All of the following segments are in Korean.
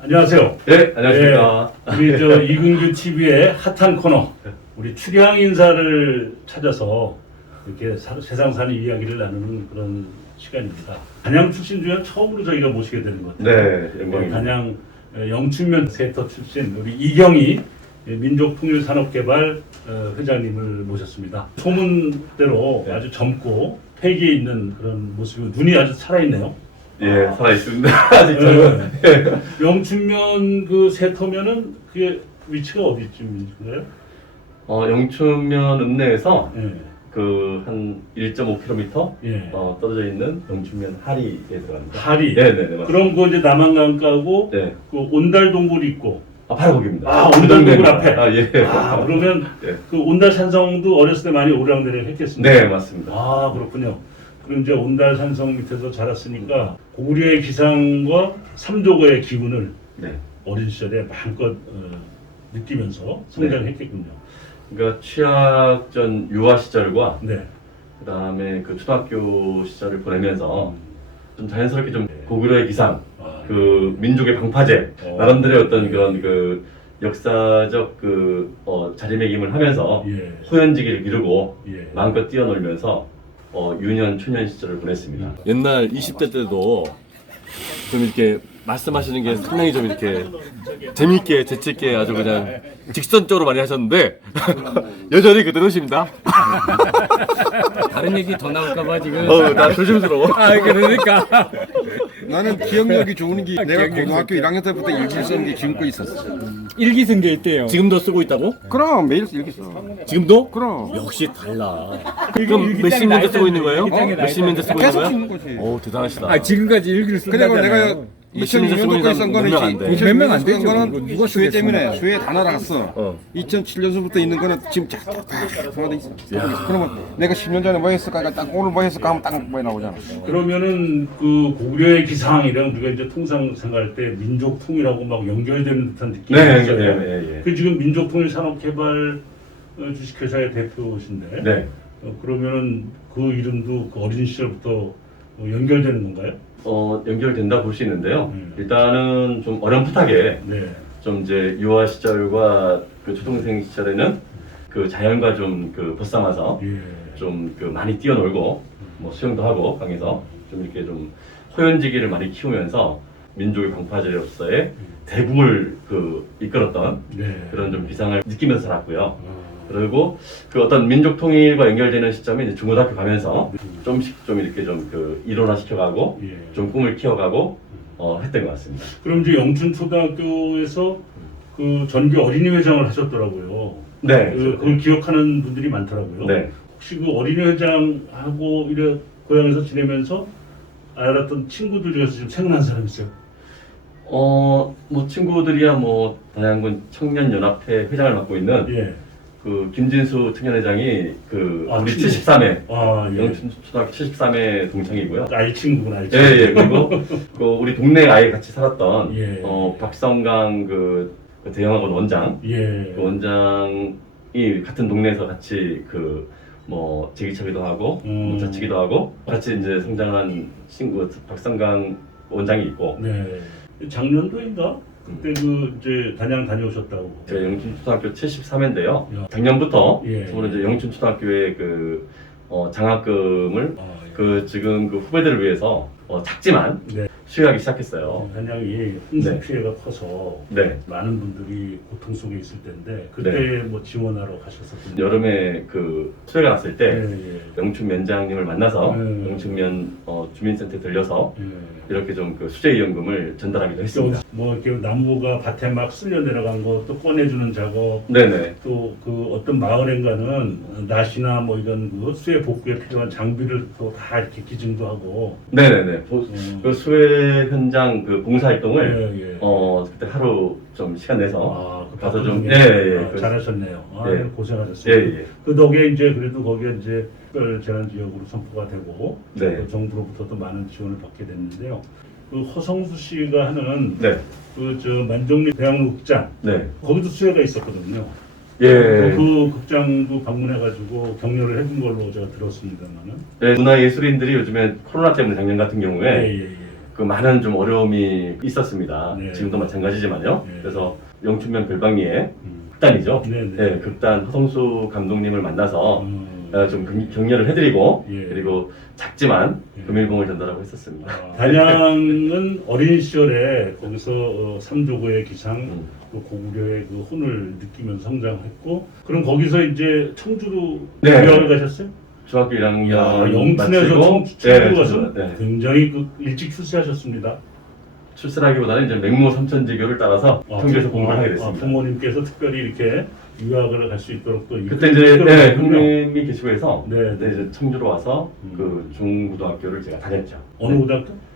안녕하세요. 네, 안녕하십니까. 우리 저 이근규 TV의 핫한 코너, 우리 출향 인사를 찾아서 이렇게 세상 사는 이야기를 나누는 그런 시간입니다. 단양 출신 중에 처음으로 저희가 모시게 되는 것 같아요. 네, 영광입니다. 단양 영춘면 세터 출신 우리 이경희 민족통일산업개발 회장님을 모셨습니다. 소문대로 네. 아주 젊고 패기에 있는 그런 모습이고 눈이 아주 살아있네요. 예, 살아있습니다. 아직 저는. 네. 영춘면 그 세터면은 그게 위치가 어디쯤인가요? 영춘면 읍내에서 예. 그 한 1.5km 예. 떨어져 있는 영춘면 하리에 들어갑니다. 하리. 네네네. 맞습니다. 그럼 그 이제 남한강가고 네. 그 온달동굴 있고. 바로 거기입니다. 아, 그 온달동굴 동네입니다. 앞에. 아, 예. 아, 그러면 네. 그 온달산성도 어렸을 때 많이 오르락내리락 했겠습니다. 네, 맞습니다. 아, 그렇군요. 그럼 이제 온달산성 밑에서 자랐으니까 고구려의 기상과 삼조고의 기운을 네. 어린 시절에 마음껏 느끼면서 성장했겠군요. 그러니까 취학 전 유아 시절과 네. 그다음에 그 초등학교 시절을 보내면서 좀 자연스럽게 좀 고구려의 기상, 아, 그 민족의 방파제, 나름대로의 어떤 그런 그 역사적 그 자리매김을 하면서 예. 호연지기를 이루고 예. 마음껏 뛰어놀면서 유년 초년 시절을 보냈습니다. 옛날 20대 때도 좀 이렇게 말씀하시는 게 상당히 좀 이렇게 재미있게 재치있게 아주 그냥 직선적으로 많이 하셨는데 여전히 그대로십니다. 다른 얘기 더 나올까봐 지금. 나 조심스러워. 아 그러니까. 나는 기억력이 좋은 게 내가 고등학교 1학년 때부터 일기 쓰는 게 지금껏 있었어. 일기 쓴 게 있대요. 지금도 쓰고 있다고? 그럼 매일 일기 써. 지금도? 그럼 역시 달라. 그럼 몇십 년째 쓰고 있는 거예요? 몇십 년째 쓰고 있는 계속 거야? 쓰는 거지. 오 대단하시다. 아 지금까지 일기를 그리고 쓴다잖아요. 내가 몇십 년째 쓰고 있는 2006년도까지 쓴 거는 몇명안 돼. 몇 명 안 2006년도까지 되죠. 쓴 거는 이거 누가 수혜 쓰겠어. 때문에 수혜 다 날아갔어. 어. 2007년서부터 있는 거는 지금 쫙 통화돼 있어. 그러면 내가 10년 전에 뭐 했을까? 딱 오늘 뭐 했을까 하면 딱 뭐에 나오잖아. 그러면은 그 고구려의 기상이랑 우리가 이제 통상 생각할 때 민족통일하고 막 연결되는 듯한 느낌이 네, 있어요. 예. 그 지금 민족통일산업개발 주식회사의 대표신데. 네. 그러면은 그 이름도 그 어린 시절부터 연결되는 건가요? 연결된다 볼 수 있는데요. 음. 일단은 좀 어렴풋하게 네. 좀 이제 유아 시절과 그 초등생 시절에는 그 자연과 좀 그 벗삼아서 예. 좀 그 많이 뛰어놀고 뭐 수영도 하고 강에서 좀 이렇게 좀 호연지기를 많이 키우면서 민족의 방파제로서의 대국을 그 이끌었던 네. 그런 좀 비상을 느끼면서 살았고요. 아, 그리고 그 어떤 민족 통일과 연결되는 시점이 이제 중고등학교 가면서 좀씩 좀 이렇게 좀 그 일원화시켜가고 예. 좀 꿈을 키워가고 했던 것 같습니다. 그럼 이제 영춘초등학교에서 그 전교 어린이 회장을 하셨더라고요. 네. 그걸 기억하는 분들이 많더라고요. 네. 혹시 그 어린이 회장하고 이래 고향에서 지내면서 알았던 친구들 중에서 지금 생각난 사람 있어요? 뭐 친구들이야 뭐 단양군 청년연합회 회장을 맡고 있는 예. 그 김진수 청년회장이 그 아, 우리 친구. 73회 아, 예. 영춘초등학교 73회 동창이고요. 아이 친구구나, 아이 친구. 예. 그리고 그 우리 동네 아예 같이 살았던 예. 박성강 그 대형학원 원장 예. 그 원장이 같은 동네에서 같이 그 뭐 제기차기도 하고 모차치기도 하고 같이 이제 성장한 친구 박성강 원장이 있고 네. 작년도인가? 그때 그 이제 단양 다녀오셨다고. 제가 영춘초등학교 73회인데요. 야. 작년부터 예. 저는 이제 영춘초등학교에 그 장학금을 아, 예. 그 지금 그 후배들을 위해서 작지만 네. 수여하기 시작했어요. 단양이 홍수 네. 피해가 커서 네. 많은 분들이 고통 속에 있을 텐데 그때 뭐 지원하러 가셨었군요. 여름에 그 수해가 났을 때 예. 영춘 면장님을 만나서 네. 영춘면 주민센터에 들려서 예. 이렇게 좀 그 수재위원금을 전달하기도 했습니다. 뭐 이렇게 나무가 밭에 막 쓸려 내려간 거 또 꺼내주는 작업, 네네. 또 그 어떤 마을엔가는 낫이나 뭐 이런 그 수해 복구에 필요한 장비를 또 다 이렇게 기증도 하고. 네네네. 그 수해 현장 그 봉사활동을 예, 예. 그때 하루 좀 시간 내서 그 가서 좀 바쁜 중에 잘하셨네요. 예. 고생하셨어요. 예. 그 덕에 이제 그래도 거기에 이제 특별 재난 지역으로 선포가 되고 네. 또 정부로부터도 많은 지원을 받게 됐는데요. 그 허성수 씨가 하는 네. 그 저 만종리 대학로 극장 네. 거기도 수혜가 있었거든요. 예. 그 극장도 방문해가지고 격려를 해준 걸로 제가 들었습니다만은. 네, 문화예술인들이 요즘에 코로나 때문에 작년 같은 경우에 예. 그 많은 좀 어려움이 있었습니다. 네. 지금도 마찬가지지만요. 네. 그래서 영춘면 별방리의 극단이죠. 네, 네. 네, 극단 허성수 감독님을 만나서 음. 좀 격려를 해드리고 예. 그리고 작지만 예. 금일봉을 전달하고 했었습니다. 단양은 어린 시절에 거기서 삼조고의 기상, 음. 또 고구려의 그 혼을 느끼면서 성장했고, 그럼 거기서 이제 청주로 네. 유학을 가셨어요? 중학교 1학년 영춘에서 청주로 가서 네. 굉장히 그 일찍 출세하셨습니다. 출세라기보다는 이제 맹모 삼천지교를 따라서 청주에서 공부를 하게 됐습니다. 부모님께서 특별히 이렇게 유학을 갈 수 있도록 또 그때 이제 네, 형님이 계시고 해서 네, 그때 이제 청주로 와서 음. 그 중고등학교를 제가 다녔죠. 어느 고등학교?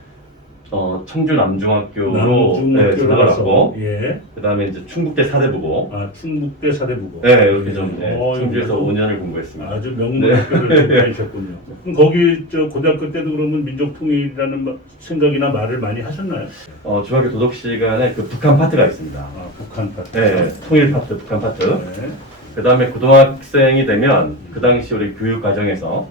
청주 남중학교로 남중학교로 들어갔고 예. 그다음에 이제 충북대 사대부고 충북대 사대부고. 네 이렇게 좀 네, 어, 청주에서 이거 5년을 공부했습니다. 아주 명문학교를 다니셨군요. 그럼 거기 저 고등학교 때도 그러면 민족통일이라는 생각이나 말을 많이 하셨나요? 중학교 도덕 시간에 그 북한 파트가 있습니다. 북한 파트. 네, 통일 파트, 북한 파트. 네. 그다음에 고등학생이 되면 그 당시 우리 교육 과정에서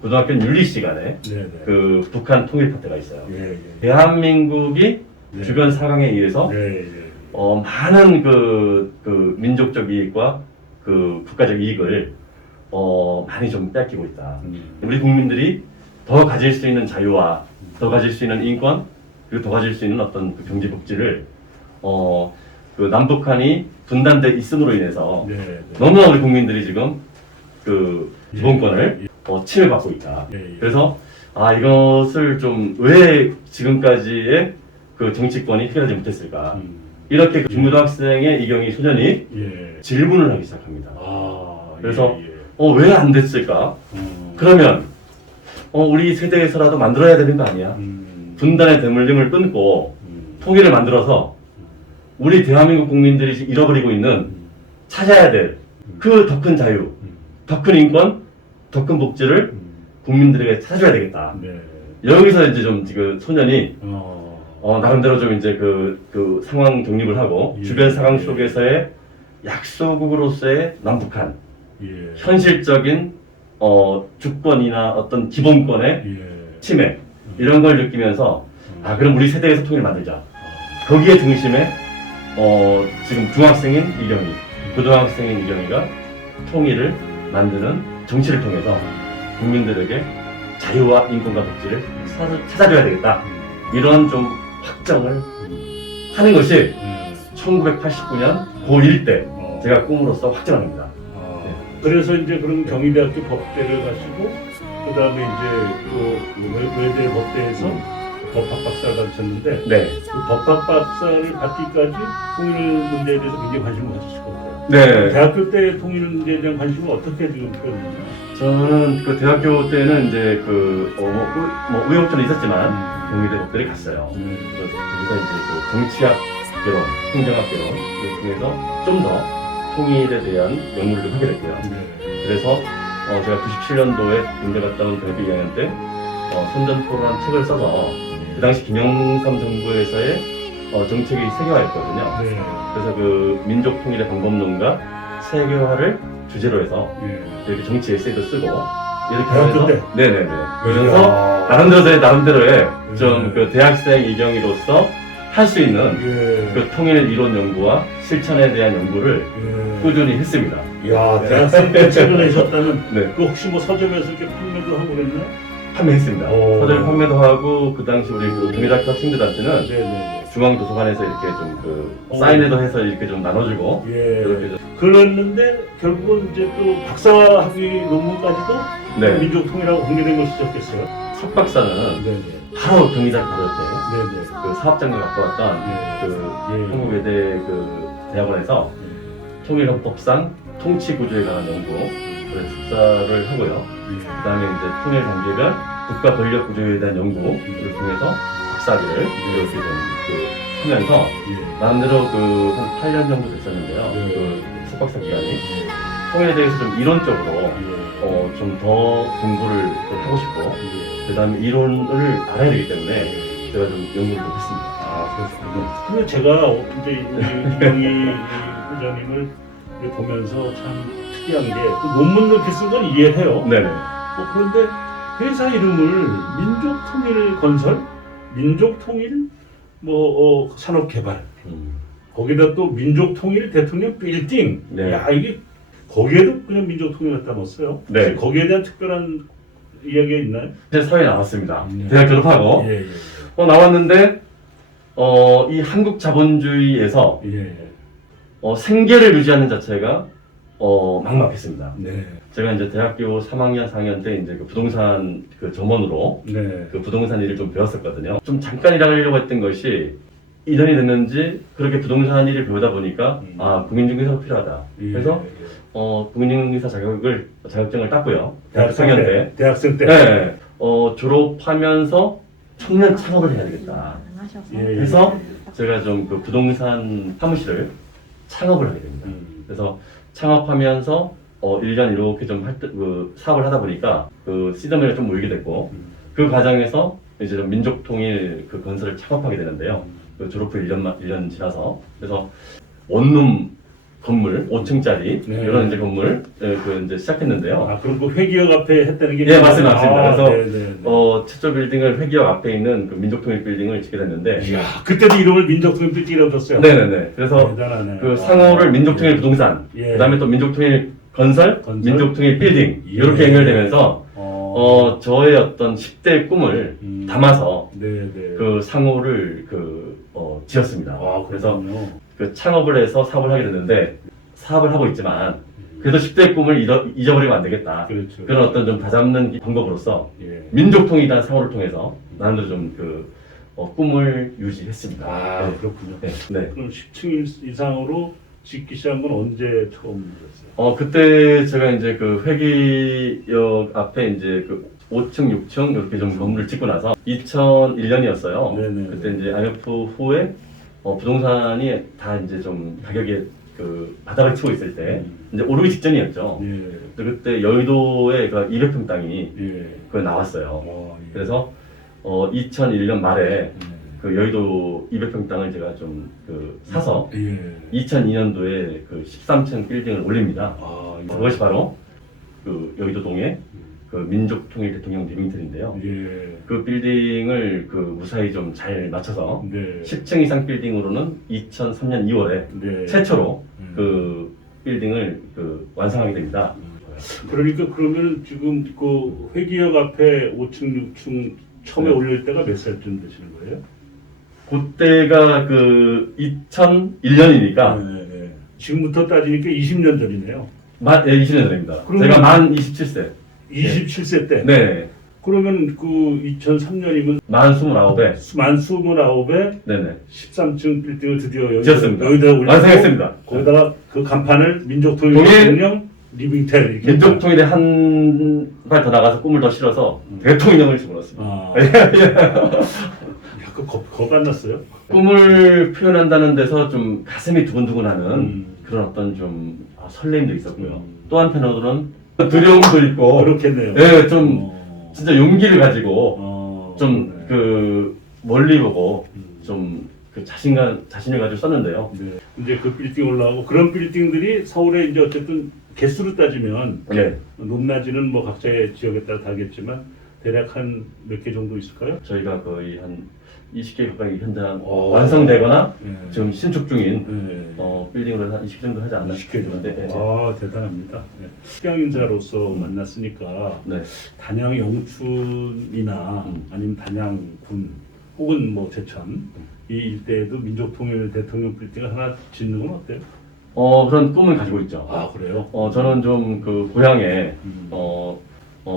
고등학교 윤리 시간에 네, 네. 그 북한 통일 파트가 있어요. 예, 예. 대한민국이 네. 주변 상황에 의해서 예, 예. 많은 그 민족적 이익과 그 국가적 이익을 많이 좀 뺏기고 있다. 우리 국민들이 더 가질 수 있는 자유와 더 가질 수 있는 인권 그리고 더 가질 수 있는 어떤 그 경제 복지를 그 남북한이 분단돼 있음으로 인해서 네, 네. 너무나 우리 국민들이 지금 그 기본권을 침해받고 있다. 예, 예. 그래서 이것을 좀 왜 지금까지의 그 정치권이 해결하지 못했을까? 이렇게 그 중고등학생의 이경희 소년이 예. 질문을 하기 시작합니다. 그래서 예, 예. 왜 안 됐을까? 그러면 우리 세대에서라도 만들어야 되는 거 아니야? 분단의 대물림을 끊고 통일을 만들어서 우리 대한민국 국민들이 잃어버리고 있는 찾아야 될 그 더 큰 자유, 더 큰 인권, 더 큰 복지를 국민들에게 찾아줘야 되겠다. 네. 여기서 이제 좀 그 소년이 어. 나름대로 좀 이제 그 상황 정립을 하고 예. 주변 상황 속에서의 약소국으로서의 남북한 예. 현실적인 주권이나 어떤 기본권의 예. 침해 이런 걸 느끼면서 그럼 우리 세대에서 통일을 만들자. 거기에 중심에 지금 중학생인 이경희, 고등학생인 이경희가 통일을 만드는 정치를 통해서 국민들에게 자유와 인권과 복지를 찾아줘야 되겠다. 이런 좀 확정을 하는 것이 1989년 고1 때 제가 꿈으로써 확정합니다. 그래서 이제 그럼 경희대학교 법대를 가시고 그 다음에 이제 그 외대 법대에서 법학 박사를 받으셨는데 네. 그 법학 박사를 받기까지 통일 문제에 대해서 굉장히 관심을 가지실 것 같아요. 네. 대학교 때 통일 문제에 대한 관심을 어떻게 지금 표현했나요? 저는 그 대학교 때는 이제 우여곡절이 있었지만 경희대 법대를 갔어요. 그래서 거기서 이제 그 정치학 개론, 행정학 개론을 통해서 좀 더 통일에 대한 연구를 좀 하게 됐고요. 그래서 제가 97년도에 군대 갔다 온 대학교 2학년 때 선전포로라는 책을 써서 그 당시 김영삼 정부에서의 정책이 세계화였거든요. 네. 그래서 그 민족 통일의 방법론과 세계화를 주제로 해서 이렇게 정치 에세이도 쓰고 이렇게 대학교 하면서 때? 네네네. 그래서 나름대로의 좀 그 대학생 이경희로서 할 수 있는 그 통일 이론 연구와 실천에 대한 연구를 꾸준히 했습니다. 이야, 대학생 때 책을 내셨다면 네. 그 혹시 뭐 서점에서 이렇게 판매도 하고 그랬나요? 판매했습니다. 오. 서점 판매도 하고 그 당시 우리 그 경희대학교 학생들한테는 네네. 중앙도서관에서 이렇게 좀 그 사인회도 해서 이렇게 좀 나눠주고 예. 이렇게 좀 그랬는데 결국은 이제 또 박사학위 논문까지도 네. 민족통일하고 관계된 걸 쓰셨겠어요? 석박사는 네네. 바로 경희대학교 받을 때 네네. 그 사업장을 갖고 왔던 그 한국외대 그 대학원에서 통일헌법상 통치구조에 관한 연구 그런 석사를 하고요. 그 다음에 이제 통일 관계별 국가 권력 구조에 대한 연구를 통해서 박사학위를 이렇게 좀 하면서 나름대로 그 한 8년 정도 됐었는데요. 그 석박사 기간이 통일에 대해서 좀 이론적으로 좀 더 공부를 좀 하고 싶고 그 다음에 이론을 알아야 되기 때문에 제가 좀 연구를 좀 했습니다. 그렇군요. 근데 제가 이제 우리 이경희 회장님을 보면서 참 특이한 게 그 논문 이렇게 쓴 건 이해해요. 네네. 그런데 회사 이름을 민족통일건설, 민족통일 뭐 산업개발 거기다 또 민족통일 대통령 빌딩. 네. 야 이게 거기에도 그냥 민족통일 갖다 넣었어요. 네. 혹시 거기에 대한 특별한 이야기가 있나요? 제 사회에 나왔습니다. 네. 대학 졸업하고 예, 나왔는데 이 한국 자본주의에서 예. 생계를 유지하는 자체가 막막했습니다. 네. 제가 이제 대학교 3학년, 4학년 때 이제 그 부동산 그 전문으로 네. 그 부동산 일을 좀 배웠었거든요. 좀 잠깐 일하려고 했던 것이 2년이 됐는지 그렇게 부동산 일을 배우다 보니까 공인중개사가 필요하다. 예, 그래서 예. 공인중개사 자격증을 땄고요. 대학 4학년 때. 대학생 때. 네. 졸업하면서 청년 창업을 해야 되겠다. 예, 예. 그래서 제가 좀 그 부동산 사무실을 창업을 하게 됩니다. 그래서 창업하면서 1년 이렇게 좀 사업을 하다 보니까 그 시드머니가 좀 모이게 됐고 그 과정에서 이제 좀 민족통일 그 건설을 창업하게 되는데요. 그 졸업 후 1년 지나서 그래서 원룸 건물 5층짜리 네. 이런 이제 건물 그 이제 시작했는데요. 아 그럼 그 회기역 앞에 했다는 게? 예, 맞습니다. 그래서 네네. 최초 빌딩을 회기역 앞에 있는 그 민족통일 빌딩을 짓게 됐는데, 이야 그때도 이름을 민족통일 빌딩이라고 줬어요. 네네네. 그래서 대단하네. 그 상호를 민족통일 부동산, 예. 그다음에 또 민족통일 건설, 민족통일 빌딩 예. 이렇게 연결되면서 저의 어떤 10대의 꿈을 음. 담아서 네네. 그 상호를 지었습니다. 아 그래서 그래서 그 창업을 해서 사업을 하게 됐는데 사업을 하고 있지만 그래도 10대의 꿈을 잊어버리면 안 되겠다. 그렇죠. 그런 어떤 좀 다잡는 방법으로서 예. 민족통일이라는 상호를 통해서 나름대로 좀 꿈을 유지했습니다. 아 그렇군요. 네. 네. 그럼 10층 이상으로 짓기 시작한 건 언제 처음이었어요? 그때 제가 이제 그 회기역 앞에 이제 그 5층, 6층 이렇게 좀 건물을 짓고 나서 2001년이었어요. 네네. 그때 이제 IMF 후에 부동산이 다 이제 좀 가격이 그 바닥을 치고 있을 때 이제 오르기 직전이었죠. 예. 그때 여의도에 그 200평 땅이 예. 그 나왔어요. 예. 그래서 2001년 말에 예. 그 여의도 200평 땅을 제가 좀 사서 예. 2002년도에 그 13층 빌딩을 올립니다. 아 그것이 바로 그 여의도동의 그 민족통일 대통령 리빙턴인데요. 예. 그 빌딩을 그 무사히 좀 잘 맞춰서 네. 10층 이상 빌딩으로는 2003년 2월에 네. 최초로 그 빌딩을 완성하게 됩니다. 그러니까 그러면 지금 그 회기역 앞에 5층, 6층 처음에 네. 올릴 때가 몇 살쯤 되시는 거예요? 그때가 그 2001년이니까 네. 지금부터 따지니까 20년 전이네요. 20년 전입니다. 그러면- 제가 만 27세. 27세 때. 네. 그러면 그 2003년이면 만 29에. 만 29에 네네. 13층 빌딩을 드디어 지었습니다. 여기다 올리고 완성했습니다. 거기다가 그 간판을 민족통일 동일- 대통령 리빙텔 이렇게 민족통일에 한 발 더 나가서 꿈을 더 실어서 대통령을 집어넣었습니다. 아. 예. 약간 겁 안 났어요? 꿈을 표현한다는 데서 좀 가슴이 두근두근하는 그런 어떤 좀 설렘도 있었고요. 음. 또 한편으로는 두려움도 있고, 그렇겠네요. 예, 좀 진짜 용기를 가지고 좀 네. 멀리 보고 음. 좀 그 자신을 가지고 썼는데요. 네. 이제 그 빌딩 올라가고 그런 빌딩들이 서울에 이제 어쨌든 개수로 따지면 예, 높낮이는 뭐 각자의 지역에 따라 다르겠지만 대략 한 몇 개 정도 있을까요? 저희가 거의 한 20개 가까이 현장 오. 완성되거나 네. 지금 신축 중인 네. 빌딩으로 한 20개 정도 하지 않나 20개 정도. 싶은데. 아 대단합니다. 네. 식당 인사로서 만났으니까 네. 단양 영춘이나 아니면 단양군 혹은 뭐 제천 이 일대에도 민족통일 대통령 빌딩을 하나 짓는 건 어때요? 그런 꿈을 가지고 있죠. 아 그래요? 저는 좀 그 고향에 음.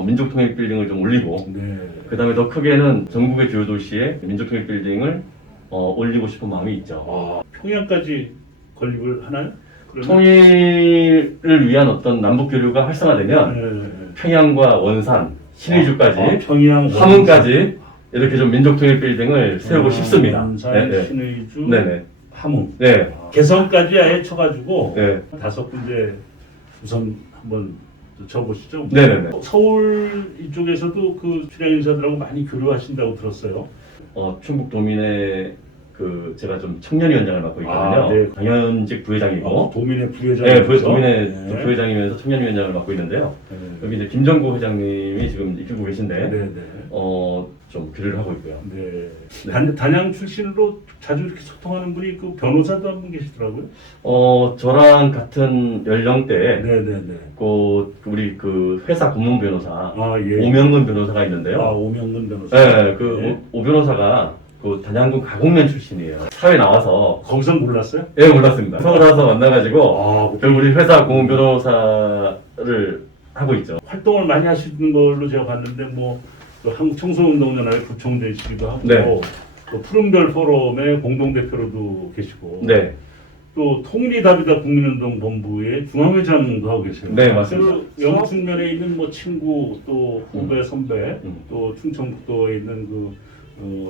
민족통일 빌딩을 좀 올리고 네. 그 다음에 더 크게는 전국의 주요 도시에 민족통일 빌딩을 올리고 싶은 마음이 있죠. 아, 평양까지 건립을 하나요? 그러면? 통일을 위한 어떤 남북 교류가 활성화되면 네. 평양과 원산, 신의주까지, 평양, 함흥까지 이렇게 좀 민족통일 빌딩을 세우고 싶습니다. 원산, 네, 신의주, 네네. 함흥. 네. 개성까지 아예 쳐가지고 네. 5군데 우선 한번 쳐보시죠. 네네네. 서울 이쪽에서도 그 출향 인사들하고 많이 교류하신다고 들었어요. 충북 도민의 그 제가 좀 청년위원장을 맡고 있거든요. 아, 네. 당연직 부회장이고, 도민의 부회장. 네, 도민의 부회장이면서 청년위원장을 맡고 있는데요. 네. 여기 이제 김정구 회장님이 지금 이끌고 계신데, 네, 네. 좀 교류를 하고 있고요. 네. 네. 단양 출신으로 자주 이렇게 소통하는 분이 그 변호사도 한 분 계시더라고요. 저랑 같은 연령대에 네, 네, 네. 우리 그 회사 고문 변호사 아, 예. 오명근 변호사가 있는데요. 아, 오명근 변호사. 네, 그 네. 오 변호사가 그 단양군 가곡면 출신이에요. 사회 나와서 거기서 몰랐어요? 예 몰랐습니다. 서울 와서 만나가지고 아, 그 우리 회사 고문 변호사를 하고 있죠. 활동을 많이 하시는 걸로 제가 봤는데 뭐 또 한국 청소운동연합의 부총재이시기도 하고 네. 또 푸른별 포럼의 공동대표로도 계시고 네, 또 통일이답이다 국민운동 본부의 중앙회장도 하고 계세요. 네, 맞습니다. 그 영화 측면에 있는 뭐 친구 또 후배 선배 또 충청북도에 있는 그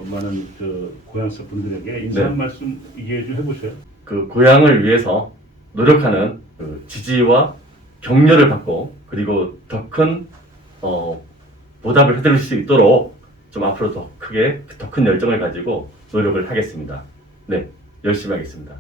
많은 그 고향서 분들에게 인사 한 네. 말씀 얘기해 좀 해보세요. 그 고향을 위해서 노력하는 그 지지와 격려를 받고 그리고 더 큰 보답을 해드릴 수 있도록 좀 앞으로 더 크게 더 큰 열정을 가지고 노력을 하겠습니다. 네, 열심히 하겠습니다.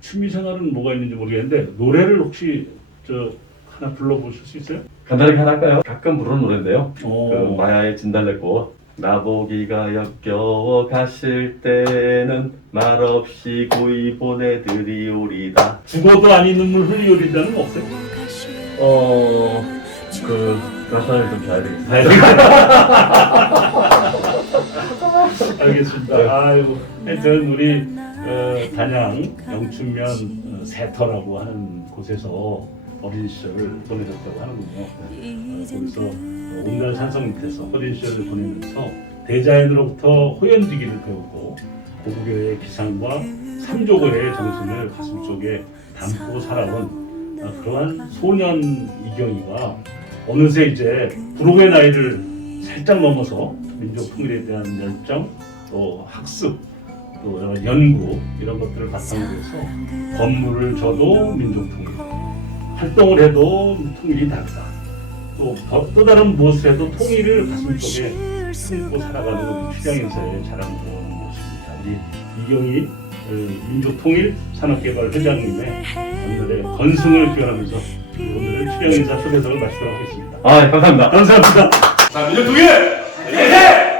취미 생활은 뭐가 있는지 모르겠는데 노래를 혹시 저 하나 불러보실 수 있어요? 간단하게 하나 할까요? 가끔 부르는 노래인데요. 오. 그 마야의 진달래꽃. 나보기가 역겨워 가실 때는 말없이 고이 보내드리오리다. 죽어도 아닌 눈물 흘리오리다는 없어요? 그 가사를 좀 봐야 되겠습니다. 알겠습니다. 네. 아유, 하여튼 우리 단양 영춘면 세터라고 하는 곳에서 어린 시절을 보내셨다고 하는군요. 거기서 온갖 산성 밑에서 어린 시절을 보내면서 대자연으로부터 호연지기를 배우고 고구려의 기상과 삼조고의 정신을 가슴 속에 담고 살아온 그러한 소년 이경이가 어느새 이제 불혹의 나이를 살짝 넘어서 민족 통일에 대한 열정, 또 학습, 또 여러 연구 이런 것들을 바탕으로 해서 건물을 져도 민족 통일, 활동을 해도 통일이 다르다. 또 다른 무엇을 해도 통일을 가슴속에 품고 살아가는 우리 출향인사의 자랑스러운 모습입니다. 우리 이경희 민족통일 산업개발회장님의 오늘의 건승을 기원하면서 오늘 출향인사 초대석을 마치도록 하겠습니다. 아, 감사합니다. 감사합니다. 자, 민족통일! 화이팅!